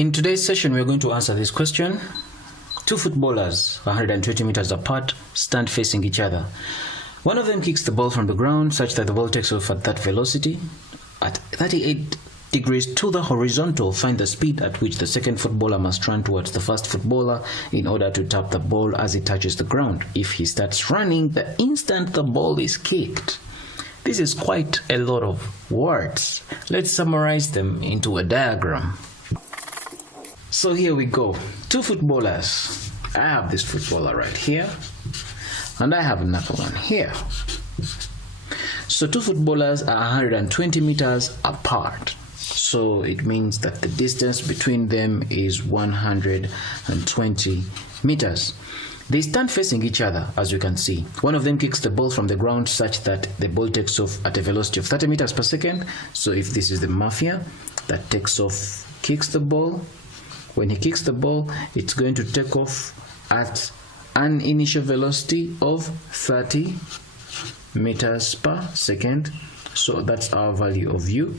In today's session, we're going to answer this question. Two footballers, 120 meters apart, stand facing each other. One of them kicks the ball from the ground such that the ball takes off at that velocity. At 38 degrees to the horizontal, find the speed at which the second footballer must run towards the first footballer in order to tap the ball as it touches the ground. If he starts running the instant the ball is kicked. This is quite a lot of words. Let's summarize them into a diagram. So here we go. Two footballers. I have this footballer right here, and I have another one here. So two footballers are 120 meters apart. So it means that the distance between them is 120 meters. They stand facing each other, as you can see. One of them kicks the ball from the ground such that the ball takes off at a velocity of 30 meters per second. So if this is the mafia that takes off, kicks the ball, when he kicks the ball, it's going to take off at an initial velocity of 30 meters per second. So that's our value of u.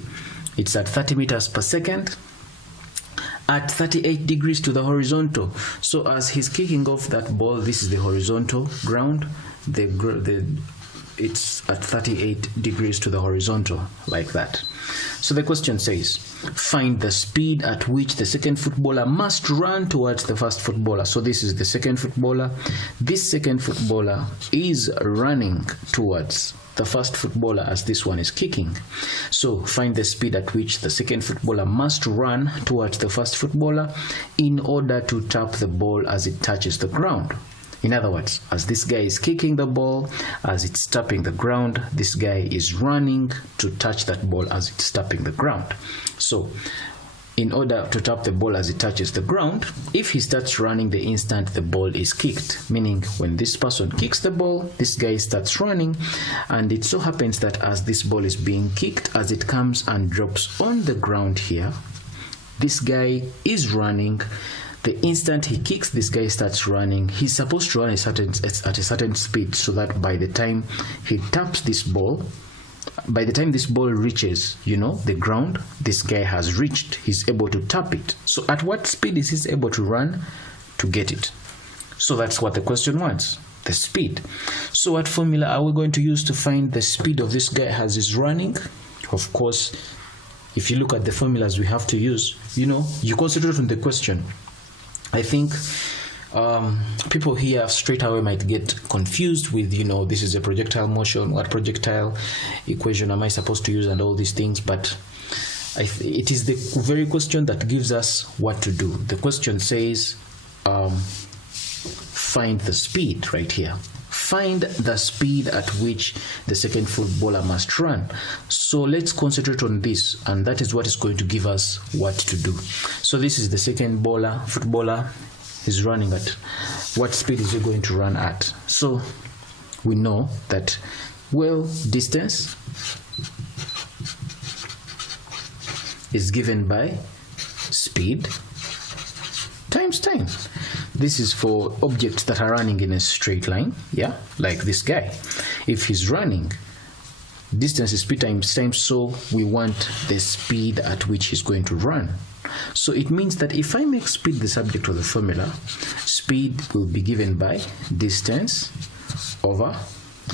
It's at 30 meters per second at 38 degrees to the horizontal. So as he's kicking off that ball, this is the horizontal ground. It's at 38 degrees to the horizontal, like that. So the question says, find the speed at which the second footballer must run towards the first footballer. So this is the second footballer. This second footballer is running towards the first footballer as this one is kicking. So find the speed at which the second footballer must run towards the first footballer in order to tap the ball as it touches the ground. In other words, as this guy is kicking the ball, as it's tapping the ground, this guy is running to touch that ball as it's tapping the ground. So, in order to tap the ball as it touches the ground, if he starts running the instant the ball is kicked, meaning when this person kicks the ball, this guy starts running, and it so happens that as this ball is being kicked, as it comes and drops on the ground here, this guy is running. The instant he kicks, this guy starts running. He's supposed to run at a certain speed so that by the time he taps this ball, by the time this ball reaches, the ground, this guy has reached. He's able to tap it. So at what speed is he able to run to get it? So that's what the question wants, the speed. So what formula are we going to use to find the speed of this guy as he's running? Of course, if you look at the formulas we have to use, you concentrate on the question. I think people here straight away might get confused with, this is a projectile motion, what projectile equation am I supposed to use and all these things, but it is the very question that gives us what to do. The question says, find the speed right here. Find the speed at which the second footballer must run. So let's concentrate on this, and that is what is going to give us what to do. So this is the second footballer is running at. What speed is he going to run at? So we know that, distance is given by speed times time. This is for objects that are running in a straight line, like this guy. If he's running, distance is speed times time, so we want the speed at which he's going to run. So it means that if I make speed the subject of the formula, speed will be given by distance over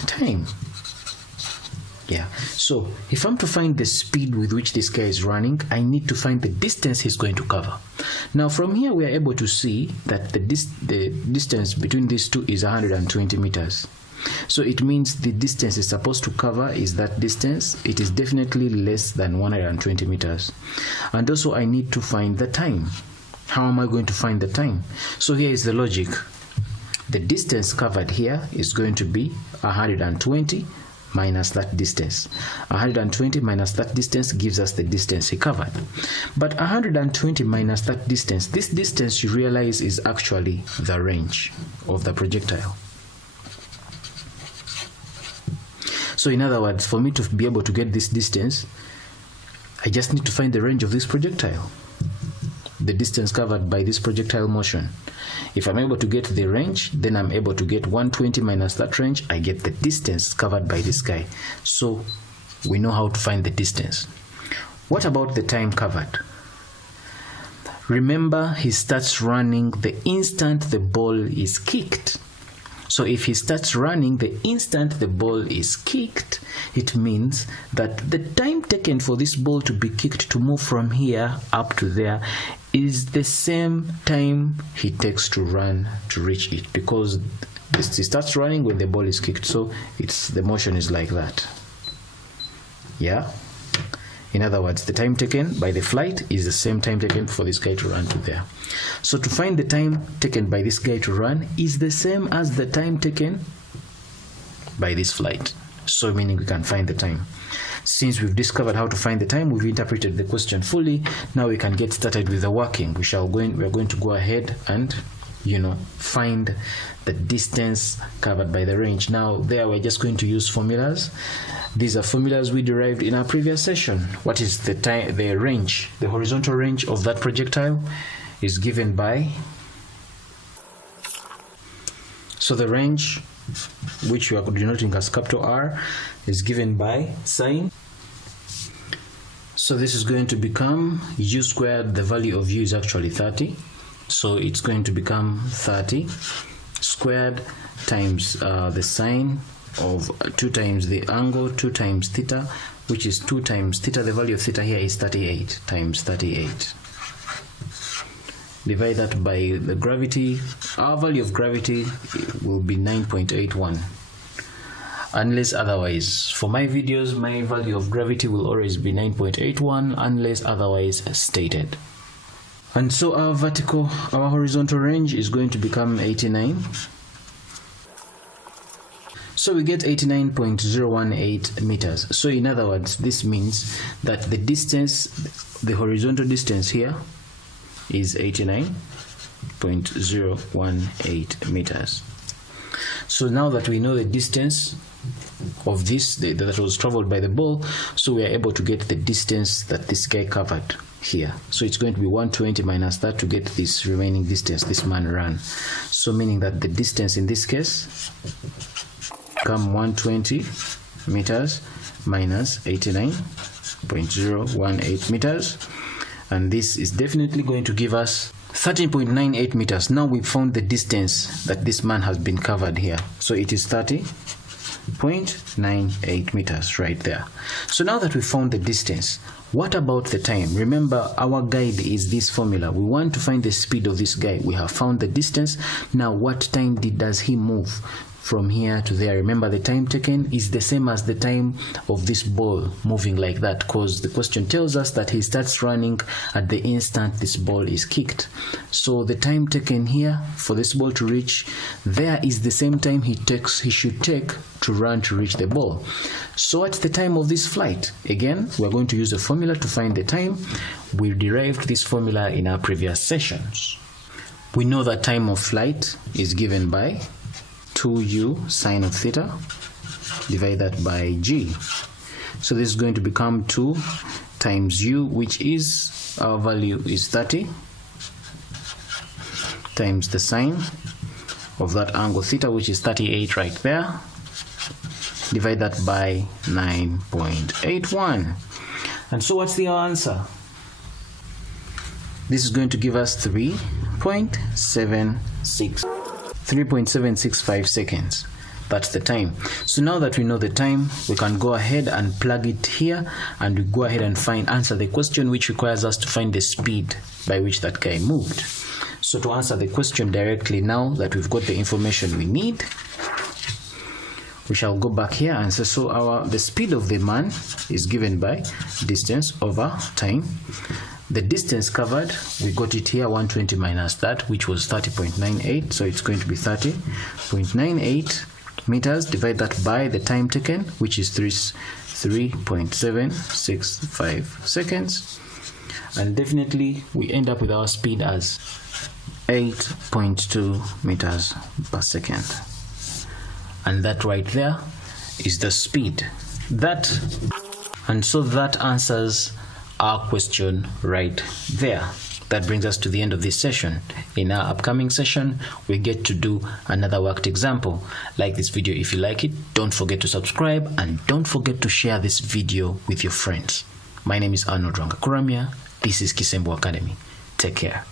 time. So if I'm to find the speed with which this guy is running, I need to find the distance he's going to cover. Now from here we are able to see that the distance between these two is 120 meters. So it means the distance is supposed to cover is that distance. It is definitely less than 120 meters. And also I need to find the time. How am I going to find the time? So here is the logic. The distance covered here is going to be 120 minus that distance. 120 minus that distance gives us the distance he covered. But 120 minus that distance, this distance you realize is actually the range of the projectile. So in other words, for me to be able to get this distance, I just need to find the range of this projectile, the distance covered by this projectile motion. If I'm able to get the range, then I'm able to get 120 minus that range. I get the distance covered by this guy. So we know how to find the distance. What about the time covered? Remember, he starts running the instant the ball is kicked. So if he starts running the instant the ball is kicked, it means that the time taken for this ball to be kicked to move from here up to there is the same time he takes to run to reach it, because he starts running when the ball is kicked. So the motion is like that. Yeah. In other words, the time taken by the flight is the same time taken for this guy to run to there. So to find the time taken by this guy to run is the same as the time taken by this flight. So meaning we can find the time. Since we've discovered how to find the time, we've interpreted the question fully. Now we can get started with the working. We are going to go ahead and find the distance covered by the range. Now there we're just going to use formulas. These are formulas we derived in our previous session. What is the time? The range, the horizontal range of that projectile is given by, so the range, which we are denoting as capital R, is given by sine. So this is going to become u squared. The value of u is actually 30. So it's going to become 30 squared times the sine of 2 times the angle, 2 times theta, which is 2 times theta. The value of theta here is 38 times 38. Divide that by the gravity. Our value of gravity will be 9.81. Unless otherwise, for my videos, my value of gravity will always be 9.81 unless otherwise stated. And so our horizontal range is going to become 89. So we get 89.018 meters. So in other words, this means that the distance, the horizontal distance here is 89.018 meters. So now that we know the distance of this that was traveled by the ball, so we are able to get the distance that this guy covered here. So it's going to be 120 minus that to get this remaining distance this man ran. So meaning that the distance in this case come 120 meters minus 89.018 meters, and this is definitely going to give us 13.98 meters. Now we've found the distance that this man has been covered here, so it is 30.98 meters right there. So now that we found the distance, what about the time? Remember, our guide is this formula. We want to find the speed of this guy. We have found the distance. Now what time does he move from here to there? Remember, the time taken is the same as the time of this ball moving like that, because the question tells us that he starts running at the instant this ball is kicked. So the time taken here for this ball to reach there is the same time he should take to run to reach the ball. So at the time of this flight, again, we're going to use a formula to find the time. We derived this formula in our previous sessions. We know that time of flight is given by 2u sine of theta, divide that by g. So this is going to become 2 times u, which is, our value is 30, times the sine of that angle theta, which is 38 right there. Divide that by 9.81. And so what's the answer? This is going to give us 3.765 seconds. That's the time. So now that we know the time, we can go ahead and plug it here, and we go ahead and answer the question, which requires us to find the speed by which that guy moved. So to answer the question directly, now that we've got the information we need, we shall go back here and say, so the speed of the man is given by distance over time. The distance covered, we got it here, 120 minus that, which was 30.98, so it's going to be 30.98 meters. Divide that by the time taken, which is 3.765 seconds, and definitely we end up with our speed as 8.2 meters per second. And that right there is the speed. And so that answers our question right there. That brings us to the end of this session. In our upcoming session, we get to do another worked example. Like this video if you like it. Don't forget to subscribe, and don't forget to share this video with your friends. My name is Arnold Rangakuramia. This is Kisembo Academy. Take care.